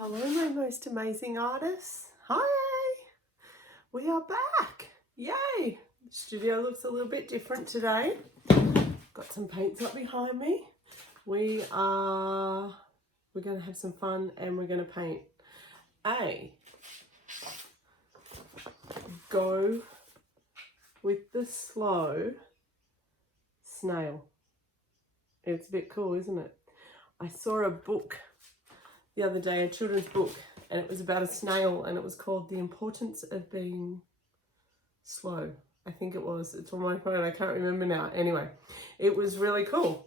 Hello, my most amazing artists. Hi, we are back. Yay! The studio looks a little bit different today. Got some paints up behind me. We're going to have some fun and we're going to paint go with the slow snail. It's a bit cool, isn't it? I saw a book the other day, a children's book, and it was about a snail, and it was called The Importance of Being Slow. I think it was. It's on my phone. I can't remember now. Anyway, it was really cool.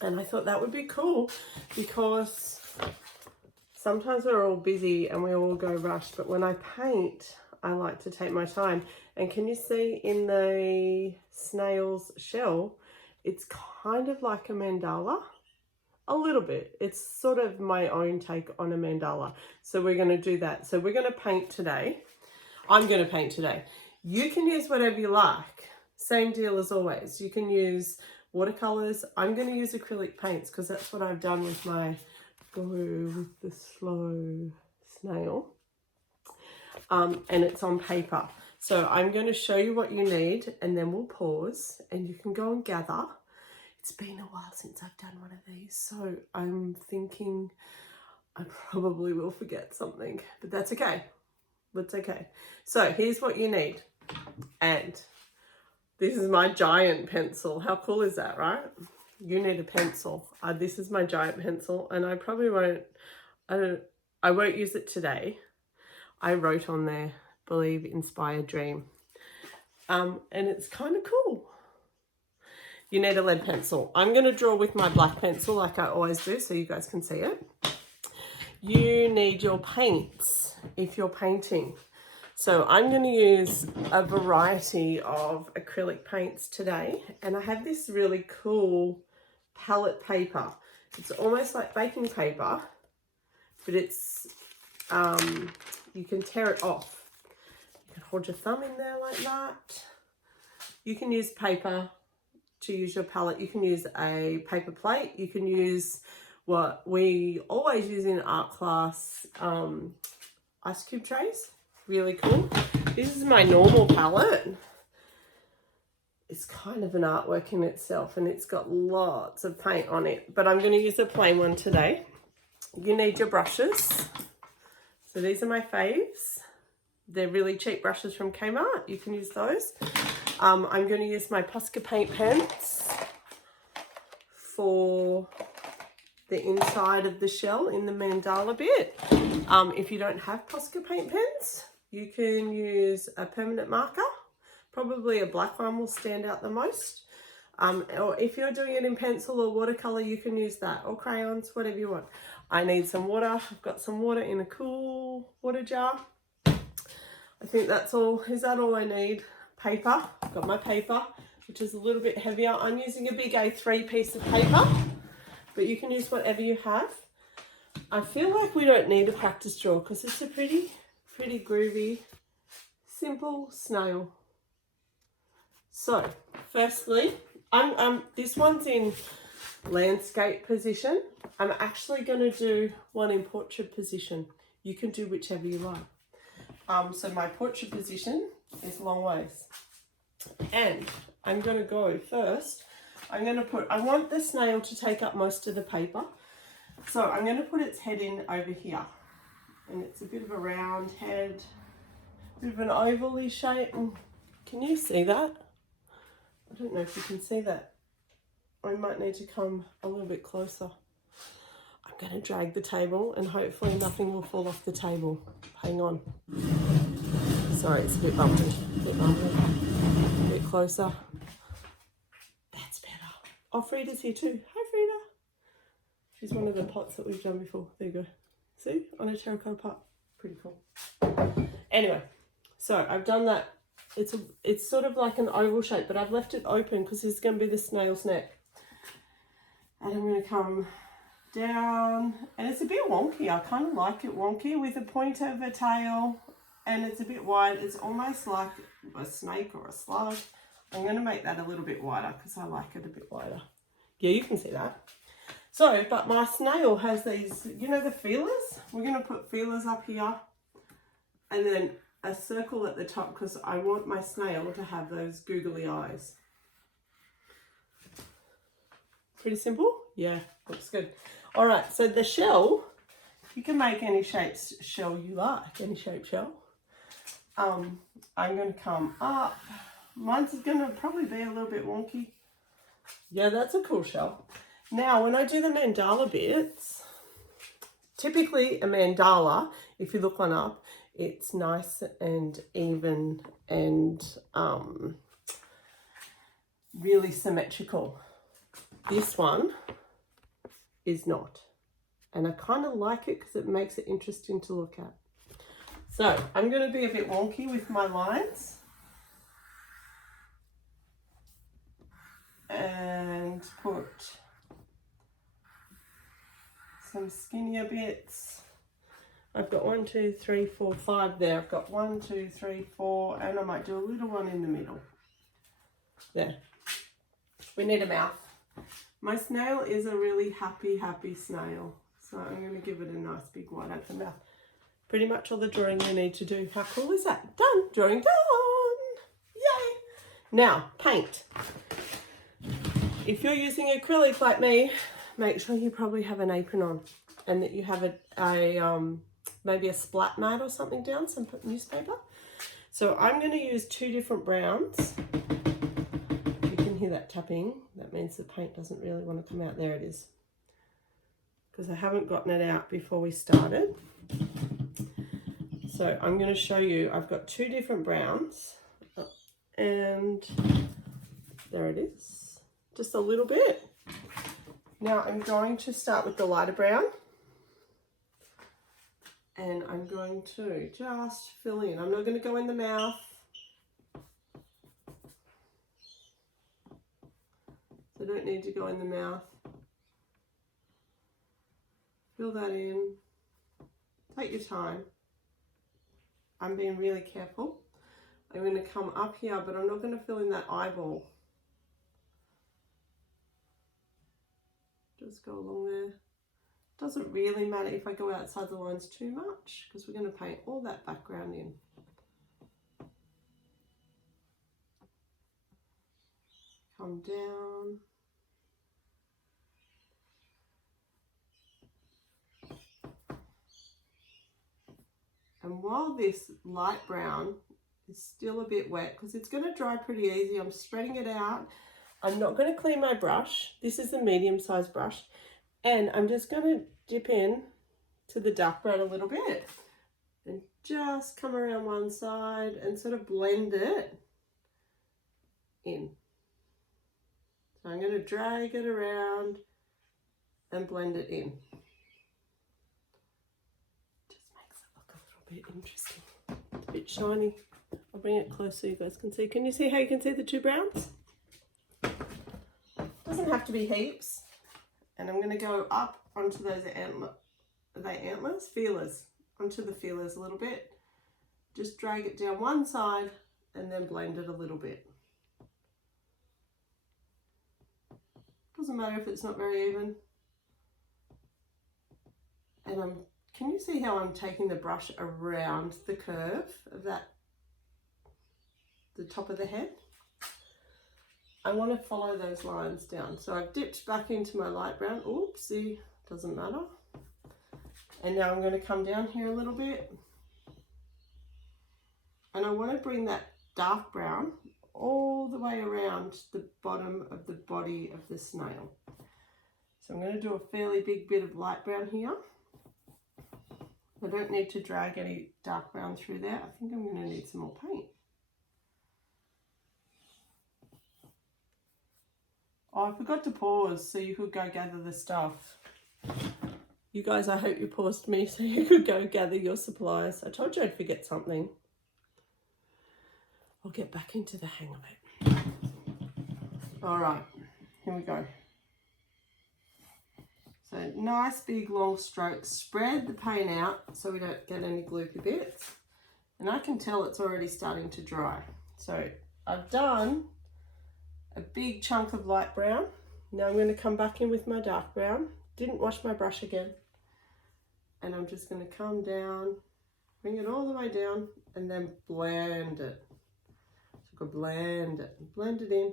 And I thought that would be cool because sometimes we're all busy and we all go rushed. But when I paint, I like to take my time. And can you see in the snail's shell, it's kind of like a mandala? A little bit. It's sort of my own take on a mandala. So we're going to do that. So we're going to paint today. I'm going to paint today. You can use whatever you like. Same deal as always. You can use watercolors. I'm going to use acrylic paints because that's what I've done with my Go with the Slow Snail. And it's on paper. So I'm going to show you what you need and then we'll pause and you can go and gather. It's been a while since I've done one of these, so I'm thinking I probably will forget something, but that's okay. That's okay. So here's what you need. And this is my giant pencil. How cool is that, right? You need a pencil. This is my giant pencil, and I probably won't, I won't use it today. I wrote on there, believe, inspire, dream. And it's kind of cool. You need a lead pencil. I'm going to draw with my black pencil like I always do so you guys can see it. You need your paints if you're painting. So I'm going to use a variety of acrylic paints today. And I have this really cool palette paper. It's almost like baking paper, but it's, you can tear it off. You can hold your thumb in there like that. You can use paper to use your palette. You can use a paper plate. You can use what we always use in art class, ice cube trays. Really cool. This is my normal palette. It's kind of an artwork in itself and it's got lots of paint on it, but I'm going to use a plain one today. You need your brushes. So these are my faves. They're really cheap brushes from Kmart. You can use those. I'm going to use my Posca paint pens for the inside of the shell in the mandala bit. If you don't have Posca paint pens, you can use a permanent marker. Probably a black one will stand out the most. Or if you're doing it in pencil or watercolor, you can use that, or crayons, whatever you want. I need some water. I've got some water in a cool water jar. I think that's all. Is that all I need? Paper. I've got my paper, which is a little bit heavier. I'm using a big A3 piece of paper, but you can use whatever you have. I feel like we don't need a practice draw because it's a pretty groovy, simple snail. So, firstly, this one's in landscape position. I'm actually going to do one in portrait position. You can do whichever you like. So my portrait position is long ways. And I'm going to go first. I want the snail to take up most of the paper. So I'm going to put its head in over here. And it's a bit of a round head, bit of an ovally shape. Can you see that? I don't know if you can see that. I might need to come a little bit closer. I'm going to drag the table and hopefully nothing will fall off the table. Hang on. Sorry, it's a bit bumpy. A bit closer. That's better. Oh, Frida's here too. Hi, Frida. She's one of the pots that we've done before. There you go. See? On a terracotta pot. Pretty cool. Anyway, so I've done that. It's sort of like an oval shape, but I've left it open because this is going to be the snail's neck. And I'm going to come down, and it's a bit wonky. I kind of like it wonky with a point of a tail, and it's a bit wide. It's almost like a snake or a slug. I'm going to make that a little bit wider because I like it a bit wider. Yeah, you can see that. So, but my snail has these, you know, the feelers? We're going to put feelers up here and then a circle at the top because I want my snail to have those googly eyes. Pretty simple? Yeah, looks good. All right, so the shell, you can make any shape shell you like, any shape shell. I'm going to come up. Mine's going to probably be a little bit wonky. Yeah, that's a cool shell. Now, when I do the mandala bits, typically a mandala, if you look one up, it's nice and even and really symmetrical. This one is not. And I kind of like it because it makes it interesting to look at. So I'm going to be a bit wonky with my lines. And put some skinnier bits. I've got 1, 2, 3, 4, 5 there. I've got 1, 2, 3, 4, and I might do a little one in the middle. There. We need a mouth. My snail is a really happy snail. So I'm going to give it a nice big wide open mouth. Pretty much all the drawing you need to do. How cool is that? Done. Drawing done. Yay. Now, paint. If you're using acrylic like me, make sure you probably have an apron on and that you have maybe a splat mat or something down, some newspaper. So I'm going to use 2 different browns. If you can hear that tapping, that means the paint doesn't really want to come out. There it is. Because I haven't gotten it out before we started. So I'm going to show you, I've got 2 different browns and there it is. Just a little bit. Now I'm going to start with the lighter brown and I'm going to just fill in. I'm not going to go in the mouth. So I don't need to go in the mouth. Fill that in. Take your time. I'm being really careful. I'm going to come up here, but I'm not going to fill in that eyeball. Just go along there. Doesn't really matter if I go outside the lines too much because we're going to paint all that background in. Come down. And while this light brown is still a bit wet, because it's going to dry pretty easy, I'm spreading it out. I'm not going to clean my brush. This is a medium-sized brush. And I'm just going to dip in to the dark brown a little bit. And just come around one side and sort of blend it in. So I'm going to drag it around and blend it in. Just makes it look a little bit interesting. It's a bit shiny. I'll bring it close so you guys can see. Can you see how you can see the 2 browns? Doesn't have to be heaps. And I'm going to go up onto those feelers, onto the feelers a little bit. Just drag it down one side and then blend it a little bit. Doesn't matter if it's not very even. And can you see how I'm taking the brush around the curve of the top of the head? I want to follow those lines down. So I've dipped back into my light brown. Oopsie, doesn't matter. And now I'm going to come down here a little bit. And I want to bring that dark brown all the way around the bottom of the body of the snail. So I'm going to do a fairly big bit of light brown here. I don't need to drag any dark brown through there. I think I'm going to need some more paint. Oh, I forgot to pause so you could go gather the stuff. You guys, I hope you paused me so you could go gather your supplies. I told you I'd forget something. I'll get back into the hang of it. All right, here we go. So nice big long strokes. Spread the paint out so we don't get any gloopy bits. And I can tell it's already starting to dry. So I've done a big chunk of light brown. Now I'm going to come back in with my dark brown, Didn't wash my brush again. And I'm just going to come down, bring it all the way down, and then blend it. So I could blend it in.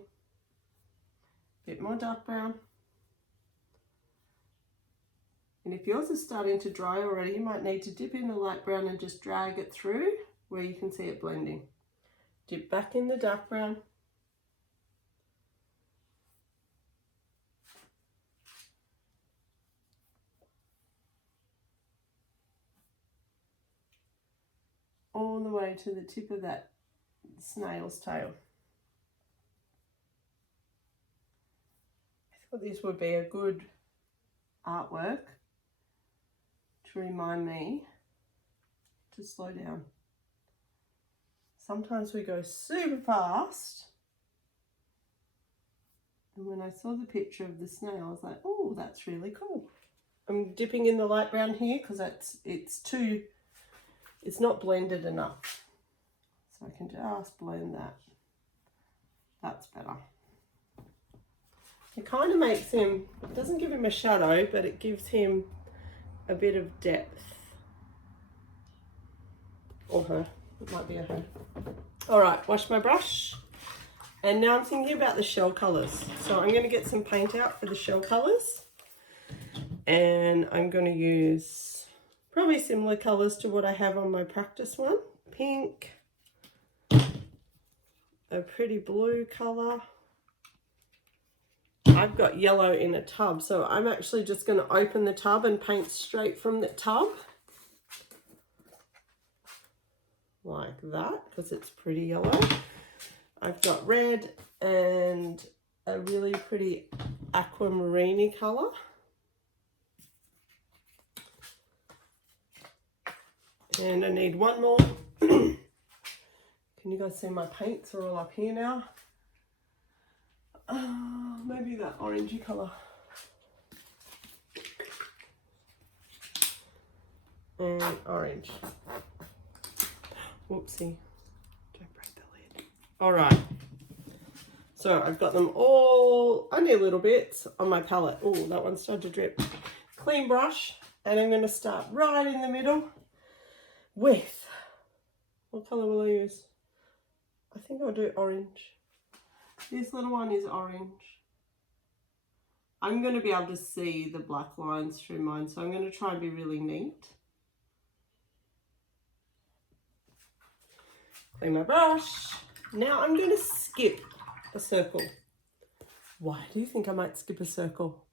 Bit more dark brown. And if yours is starting to dry already, you might need to dip in the light brown and just drag it through where you can see it blending. Dip back in the dark brown. All the way to the tip of that snail's tail. I thought this would be a good artwork to remind me to slow down. Sometimes we go super fast. And when I saw the picture of the snail, I was like, oh, that's really cool. I'm dipping in the light brown here because it's not blended enough. So I can just blend that. That's better. It kind of makes him, it doesn't give him a shadow, but it gives him a bit of depth. Or her, it might be a her. All right, wash my brush. And now I'm thinking about the shell colours. So I'm going to get some paint out for the shell colours. And I'm going to use probably similar colours to what I have on my practice one. Pink, a pretty blue colour. I've got yellow in a tub, so I'm actually just going to open the tub and paint straight from the tub. Like that, because it's pretty yellow. I've got red and a really pretty aquamarine colour. And I need one more. Can you guys see my paints are all up here now? Maybe that orangey colour. And orange. Whoopsie. Don't break the lid. Alright. So I've got them all, only a little bit on my palette. Oh, that one started to drip. Clean brush. And I'm going to start right in the middle with, what colour will I use? I think I'll do orange. This little one is orange. I'm going to be able to see the black lines through mine, so I'm going to try and be really neat. Clean my brush. Now I'm going to skip a circle. Why do you think I might skip a circle?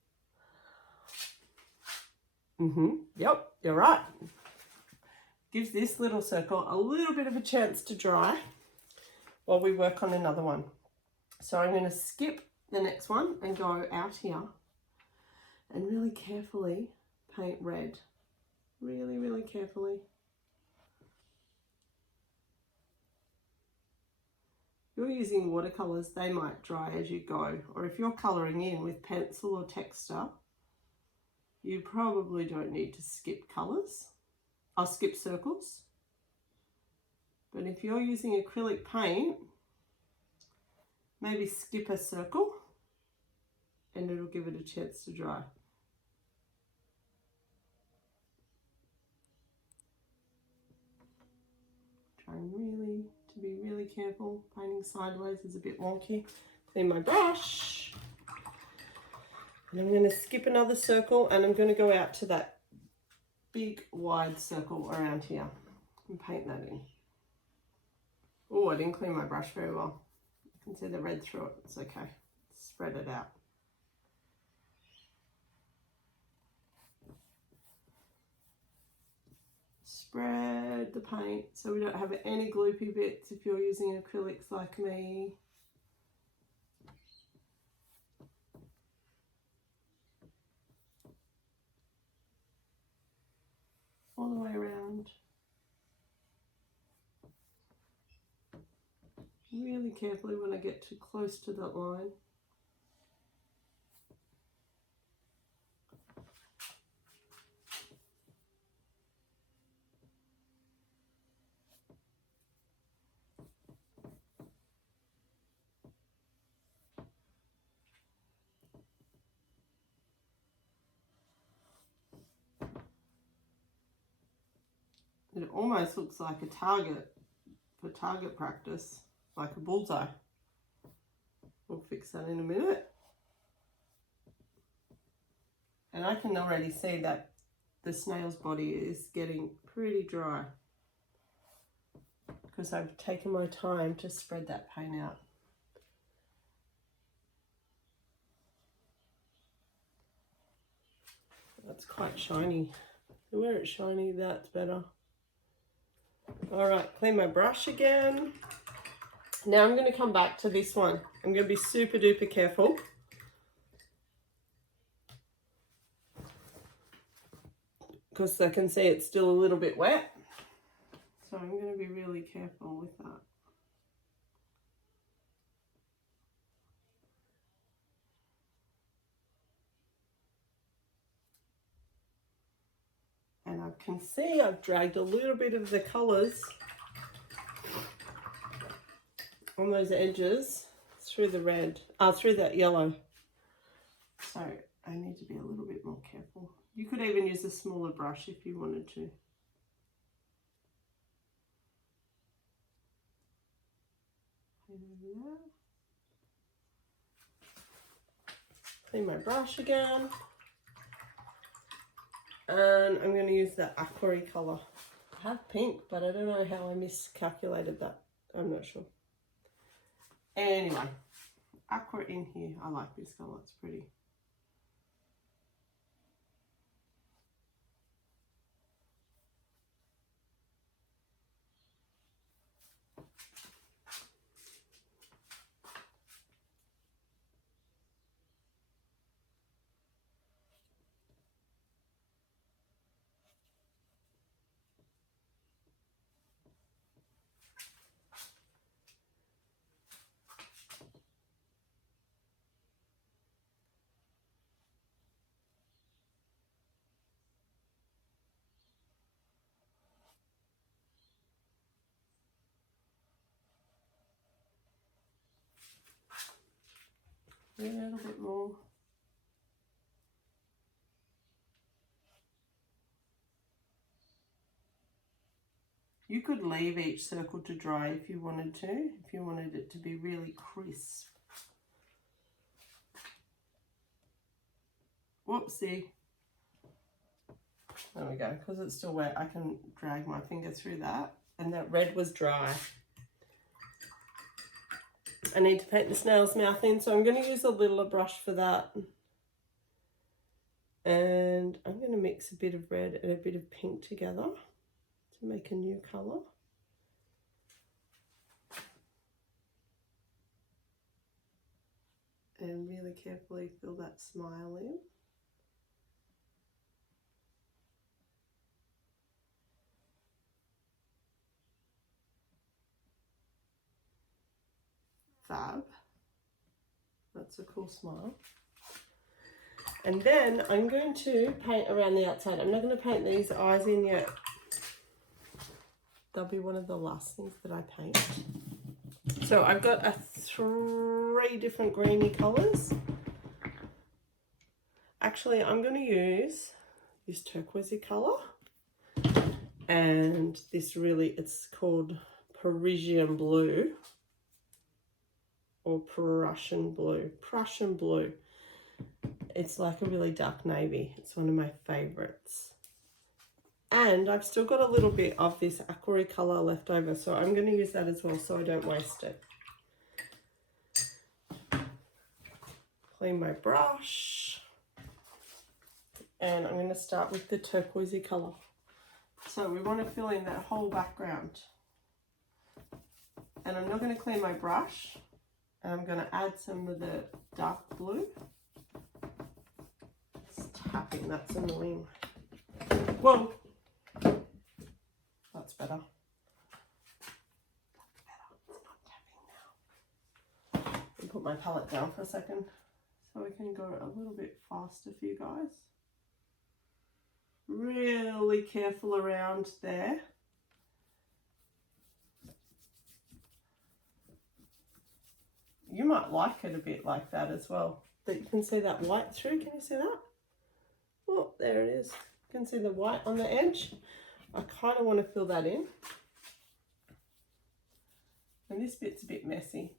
Yep, you're right. Gives this little circle a little bit of a chance to dry while we work on another one. So I'm going to skip the next one and go out here and really carefully paint red. Really, really carefully. If you're using watercolours, they might dry as you go. Or if you're colouring in with pencil or texture, you probably don't need to skip colours. I'll skip circles. But if you're using acrylic paint, maybe skip a circle and it'll give it a chance to dry. Trying really to be really careful. Painting sideways is a bit wonky. Clean my brush. And I'm going to skip another circle and I'm going to go out to that big wide circle around here and paint that in. Oh, I didn't clean my brush very well. You can see the red through it. It's okay. Spread it out. Spread the paint so we don't have any gloopy bits if you're using acrylics like me. All the way around. Really carefully when I get too close to that line. almost looks like a target for target practice, like a bullseye. We'll fix that in a minute. And I can already see that the snail's body is getting pretty dry because I've taken my time to spread that paint out. That's quite shiny. Where it's shiny, that's better. All right, clean my brush again. Now I'm going to come back to this one. I'm going to be super duper careful. Because I can see it's still a little bit wet. So I'm going to be really careful with that. And I can see I've dragged a little bit of the colours on those edges through the red, through that yellow. So I need to be a little bit more careful. You could even use a smaller brush if you wanted to. Clean my brush again. And I'm going to use that aqua colour. I have pink, but I don't know how I miscalculated that. I'm not sure. Anyway, aqua in here. I like this colour. It's pretty. Yeah, a little bit more. You could leave each circle to dry if you wanted to, if you wanted it to be really crisp. Whoopsie. There we go, because it's still wet, I can drag my finger through that, and that red was dry. I need to paint the snail's mouth in, so I'm going to use a littler brush for that. And I'm going to mix a bit of red and a bit of pink together to make a new colour. And really carefully fill that smile in. Fab. That's a cool smile. And then I'm going to paint around the outside. I'm not going to paint these eyes in yet. They'll be one of the last things that I paint. So I've got 3 different greeny colours. Actually, I'm going to use this turquoisey colour. And this really, it's called Parisian blue. Or Prussian blue. Prussian blue. It's like a really dark navy. It's one of my favourites. And I've still got a little bit of this aqua colour left over, so I'm going to use that as well so I don't waste it. Clean my brush. And I'm going to start with the turquoisey colour. So we want to fill in that whole background. And I'm not going to clean my brush. I'm going to add some of the dark blue. It's tapping, that's annoying. Whoa! That's better. That's better. It's not tapping now. I'll put my palette down for a second so we can go a little bit faster for you guys. Really careful around there. You might like it a bit like that as well. That you can see that white through. Can you see that? Oh, there it is. You can see the white on the edge. I kind of want to fill that in. And this bit's a bit messy,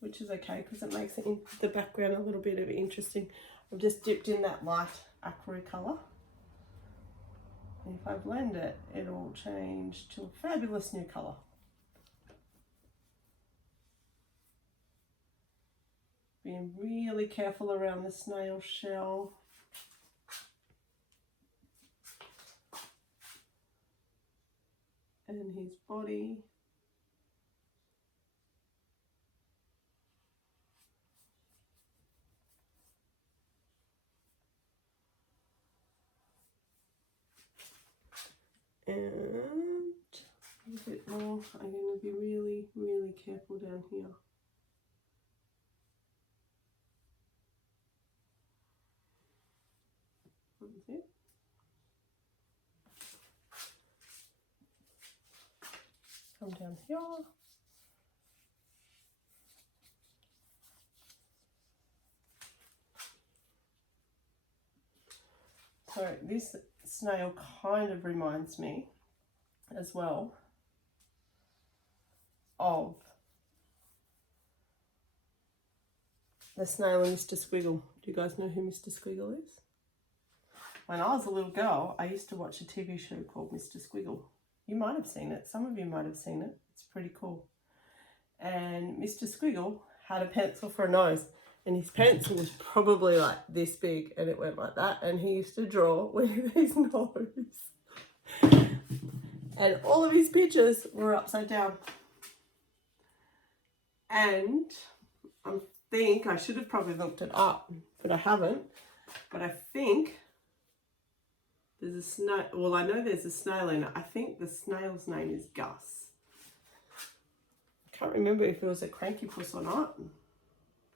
which is okay because it makes it in the background a little bit of interesting. I've just dipped in that light aqua colour. And if I blend it, it'll change to a fabulous new colour. Being really careful around the snail shell. And his body. And a bit more. I'm going to be really, really careful down here. That's it. Come down here. So this snail kind of reminds me as well of the snail and Mr. Squiggle. Do you guys know who Mr. Squiggle is? When I was a little girl, I used to watch a TV show called Mr. Squiggle. You might have seen it. Some of you might have seen it. It's pretty cool. And Mr. Squiggle had a pencil for a nose. And his pencil was probably like this big and it went like that. And he used to draw with his nose. And all of his pictures were upside down. And I think I should have probably looked it up, but I haven't. But I think there's a snail. Well, I know there's a snail in it. I think the snail's name is Gus. I can't remember if it was a cranky puss or not.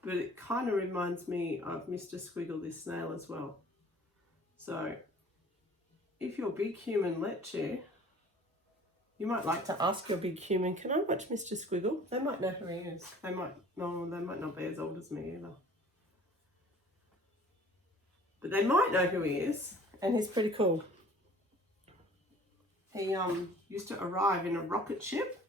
But it kind of reminds me of Mr. Squiggle, this snail as well. So if your big human lets you, you might like to ask your big human, can I watch Mr. Squiggle? They might know who he is. They might not be as old as me either. But they might know who he is, and he's pretty cool. He used to arrive in a rocket ship,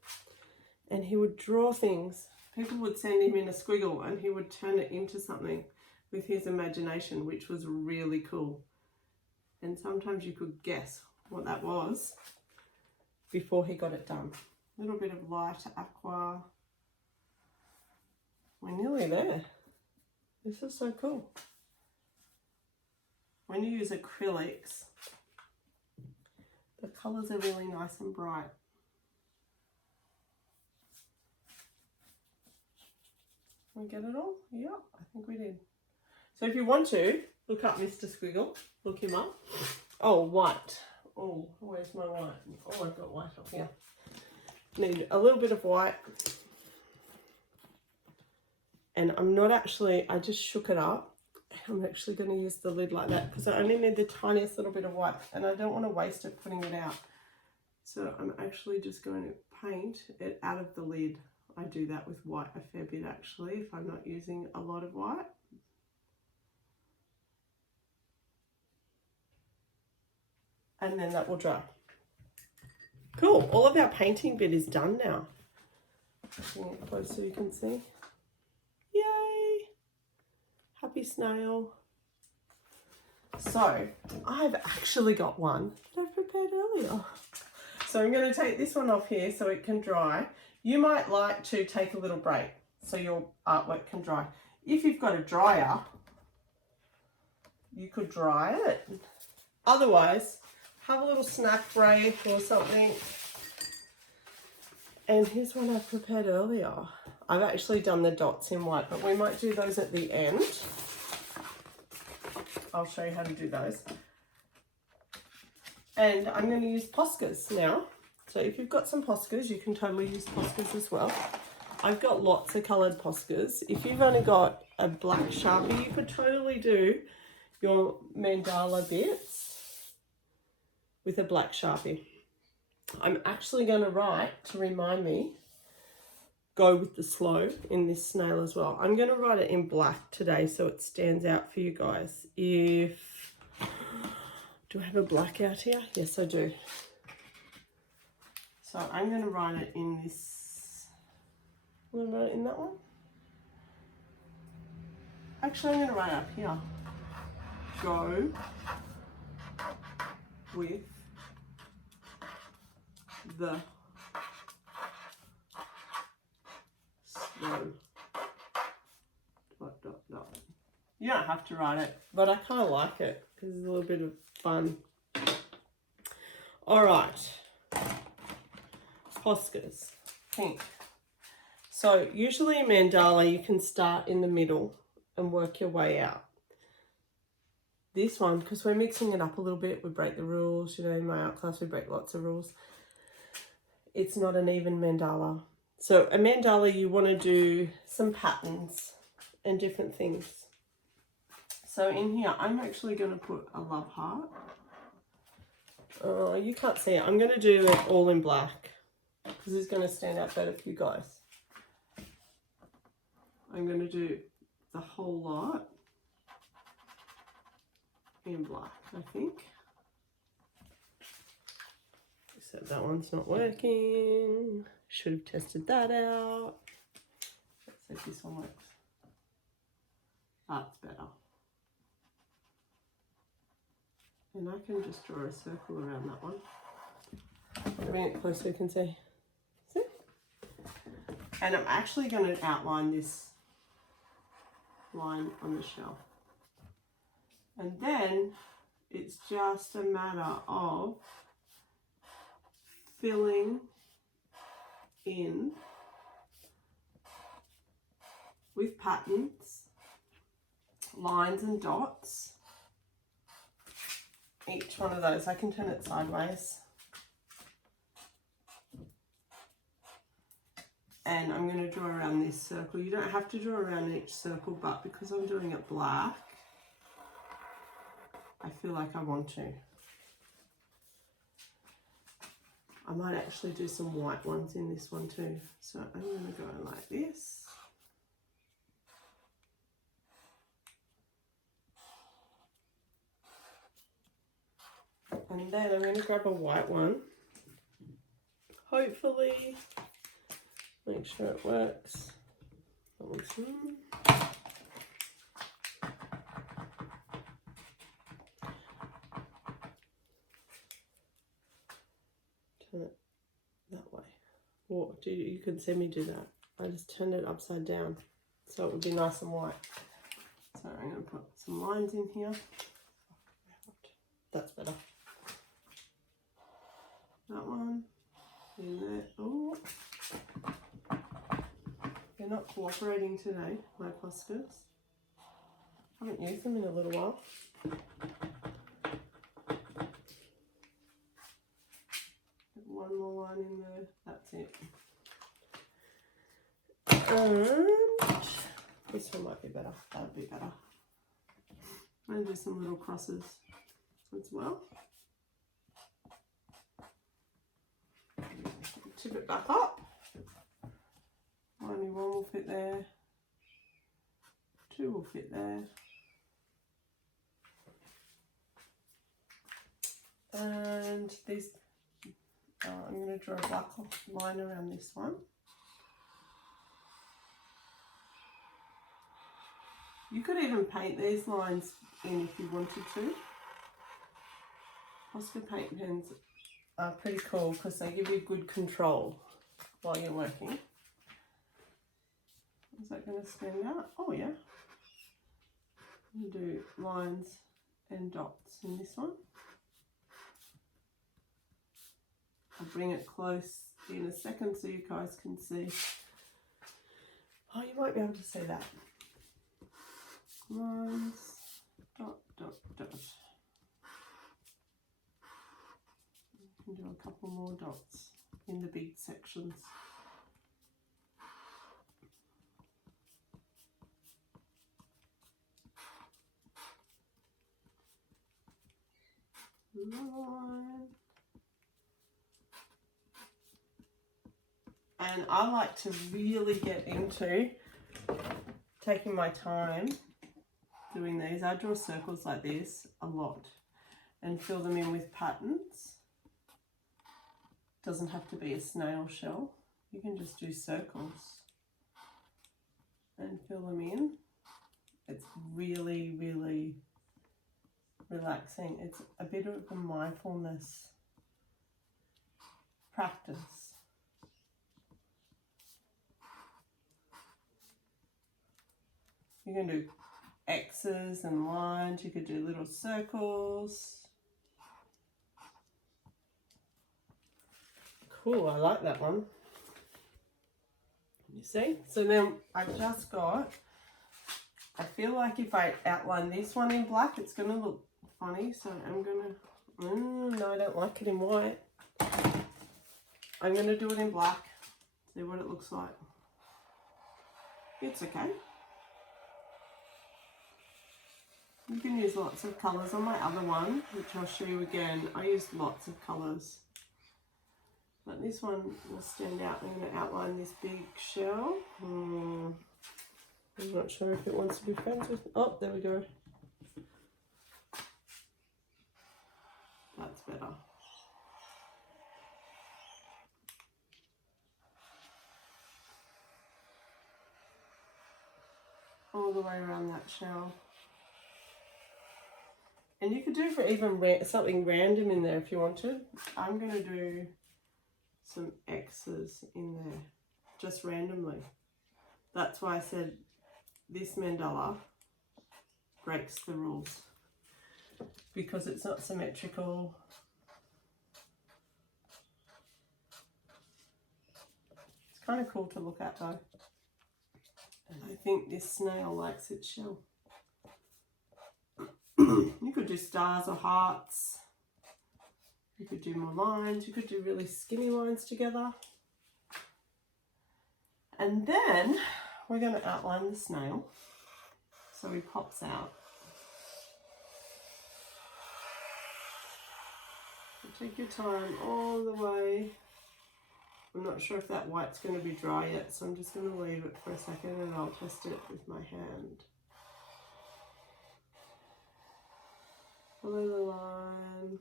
and he would draw things. People would send him in a squiggle and he would turn it into something with his imagination, which was really cool. And sometimes you could guess what that was before he got it done. A little bit of light aqua. We're nearly there. This is so cool. When you use acrylics, the colours are really nice and bright. We get it all? Yeah, I think we did. So if you want to, look up Mr. Squiggle. Look him up. Oh, white. Oh, where's my white? Oh, I've got white up here. Need a little bit of white. And I'm not actually, I just shook it up. I'm actually going to use the lid like that because I only need the tiniest little bit of white and I don't want to waste it putting it out. So I'm actually just going to paint it out of the lid. I do that with white a fair bit actually if I'm not using a lot of white. And then that will dry. Cool, all of our painting bit is done now. Bring it close so you can see. Yay! Happy snail. So, I've actually got one that I prepared earlier. So I'm going to take this one off here so it can dry. You might like to take a little break so your artwork can dry. If you've got a dryer, you could dry it. Otherwise, have a little snack break or something. And here's one I prepared earlier. I've actually done the dots in white, but we might do those at the end. I'll show you how to do those. And I'm going to use Poscas now. So if you've got some Poscas, you can totally use Poscas as well. I've got lots of coloured Poscas. If you've only got a black Sharpie, you could totally do your mandala bits with a black Sharpie. I'm actually going to write, to remind me, go with the slow in this snail as well. I'm going to write it in black today so it stands out for you guys. Do I have a black out here? Yes, I do. So I'm going to write it in this, I'm going to write it in that one. Actually, I'm going to write it up here. Go with the slow. Dot, dot, dot. You don't have to write it, but I kind of like it because it's a little bit of fun. All right. Poscas, pink. So usually in mandala you can start in the middle and work your way out. This one, because we're mixing it up a little bit, we break the rules. You know, in my art class we break lots of rules. It's not an even mandala. So a mandala, you want to do some patterns and different things. So in here I'm actually going to put a love heart. You can't see it. I'm going to do it all in black because it's going to stand out better for you guys. I'm going to do the whole lot in black, I think. Except that one's not working. Should have tested that out. Let's see if this one works. That's better. And I can just draw a circle around that one. I'll bring it close so you can see. See? And I'm actually going to outline this line on the shell. And then it's just a matter of filling in with patterns, lines and dots. Each one of those, I can turn it sideways. And I'm going to draw around this circle. You don't have to draw around each circle, but because I'm doing it black, I feel like I want to. I might actually do some white ones in this one too. So I'm going to go like this. And then I'm going to grab a white one. Hopefully, make sure it works. That one's turn it that way. Or you can see me do that. I just turned it upside down so it would be nice and white. So I'm going to put some lines in here. That's better. That one in there. Oh, they're not cooperating today, my Poscas. Haven't used them in a little while. One more line in there. That's it. And this one might be better. That would be better. I'm going to do some little crosses as well. Tip it back up. Only one will fit there. Two will fit there. And these, I'm going to draw a black line around this one. You could even paint these lines in if you wanted to. Posca paint pens are pretty cool because they give you good control while you're working. Is that going to stand out? Oh yeah. You do lines and dots in this one. I'll bring it close in a second so you guys can see. Oh, you might be able to see that. Lines, dot, dot, dot. You can do a couple more dots in the big sections. Line. And I like to really get into taking my time doing these. I draw circles like this a lot and fill them in with patterns Doesn't have to be a snail shell. You can just do circles and fill them in. It's really, really relaxing. It's a bit of a mindfulness practice. You can do X's and lines, you could do little circles. Cool, I like that one. You see? So then I've just got, I feel like if I outline this one in black, it's going to look funny. So I'm going to, no, I don't like it in white. I'm going to do it in black. See what it looks like. It's okay. You can use lots of colours. On my other one, which I'll show you again, I used lots of colours. But this one will stand out. I'm going to outline this big shell. I'm not sure if it wants to be friends with... Oh, there we go. That's better. All the way around that shell. And you could do for even something random in there if you wanted. I'm going to do some X's in there, just randomly. That's why I said this mandala breaks the rules, because it's not symmetrical. It's kind of cool to look at though. And I think this snail likes its shell. You could do stars or hearts. You could do more lines. You could do really skinny lines together. And then we're going to outline the snail so he pops out. So take your time all the way. I'm not sure if that white's going to be dry yet, so I'm just going to leave it for a second and I'll test it with my hand. Follow the line.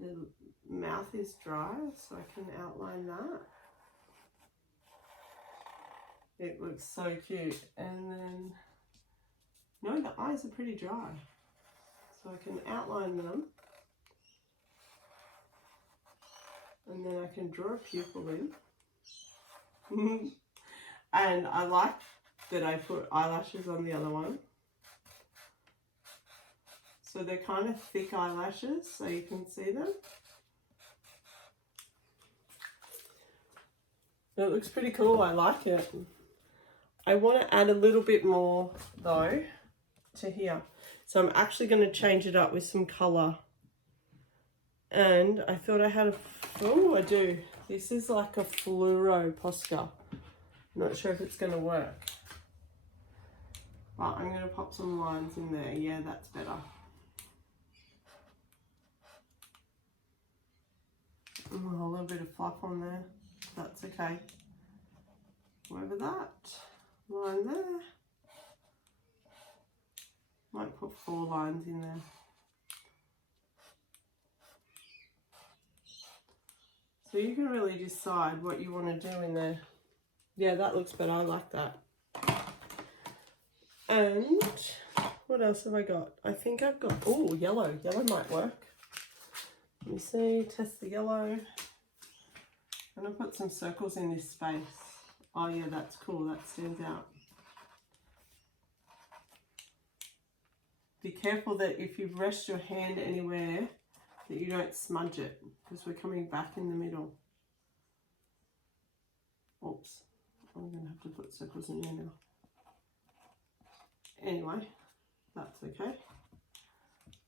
The mouth is dry, so I can outline that. It looks so cute. And then, no, the eyes are pretty dry. So I can outline them. And then I can draw a pupil in. And I like that I put eyelashes on the other one. So they're kind of thick eyelashes, so you can see them. It looks pretty cool, I like it. I want to add a little bit more though to here. So I'm actually going to change it up with some colour. And I thought I had I do. This is like a fluoro Posca. Not sure if it's going to work. But I'm going to pop some lines in there. Yeah, that's better. A little bit of fluff on there. That's okay. Over that. Line there. Might put 4 lines in there. So you can really decide what you want to do in there. Yeah, that looks better. I like that. And what else have I got? I think I've got, oh, yellow. Yellow might work. Let me see, test the yellow. I'm going to put some circles in this space. Oh yeah, that's cool. That stands out. Be careful that if you rest your hand anywhere, that you don't smudge it, because we're coming back in the middle. Oops, I'm going to have to put circles in there now. Anyway, that's okay.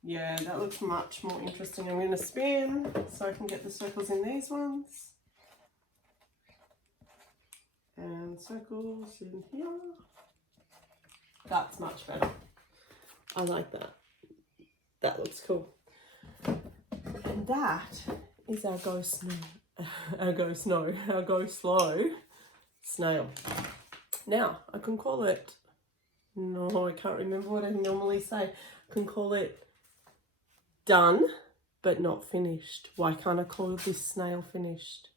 Yeah, that looks much more interesting. I'm going to spin so I can get the circles in these ones. And circles in here. That's much better. I like that. That looks cool. And that is our go slow snail. Now, I can call it, no, I can't remember what I normally say. I can call it done, but not finished. Why can't I call this snail finished?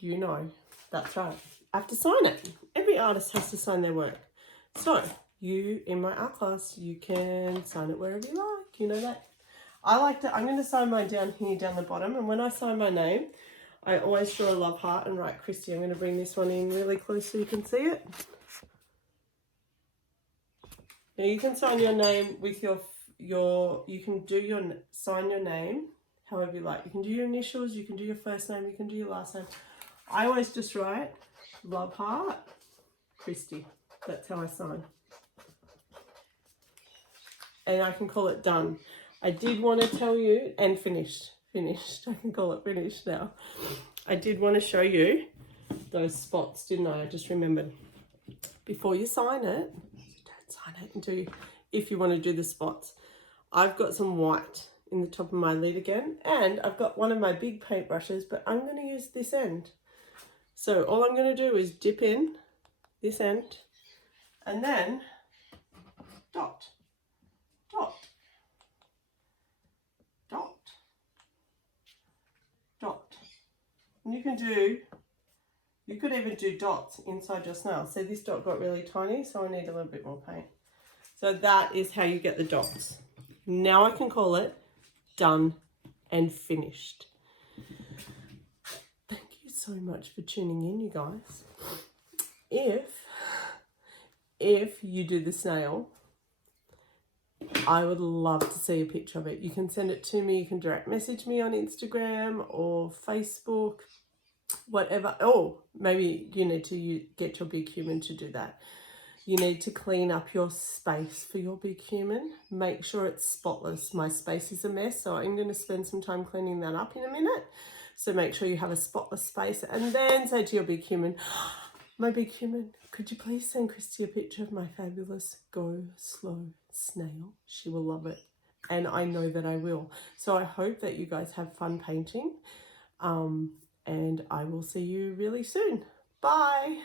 You know, that's right. I have to sign it. Every artist has to sign their work. So, you, in my art class, you can sign it wherever you like. You know that? I like to, I'm going to sign mine down here, down the bottom. And when I sign my name, I always draw a love heart and write Kristie. I'm going to bring this one in really close so you can see it. Now you can sign your name with your you can do your, sign your name however you like. You can do your initials, you can do your first name, you can do your last name. I always just write love heart, Kristie. That's how I sign. And I can call it done. I did want to tell you, and finished. I can call it finished now. I did want to show you those spots, didn't I? I just remembered. Before you sign it, don't sign it until if you want to do the spots. I've got some white in the top of my lid again, and I've got one of my big paintbrushes, but I'm going to use this end. So all I'm going to do is dip in this end and then dot, dot, dot, dot. And you could even do dots inside your snail. So this dot got really tiny, so I need a little bit more paint. So that is how you get the dots. Now I can call it done and finished. Thank you so much for tuning in, you guys. If you do the snail, I would love to see a picture of it. You can send it to me. You can direct message me on Instagram or Facebook, whatever. Oh, maybe you need to get your big human to do that. You need to clean up your space for your big human. Make sure it's spotless. My space is a mess, so I'm going to spend some time cleaning that up in a minute. So make sure you have a spotless space, and then say to your big human, my big human, could you please send Kristie a picture of my fabulous Go Slow snail? She will love it. And I know that I will. So I hope that you guys have fun painting. And I will see you really soon. Bye.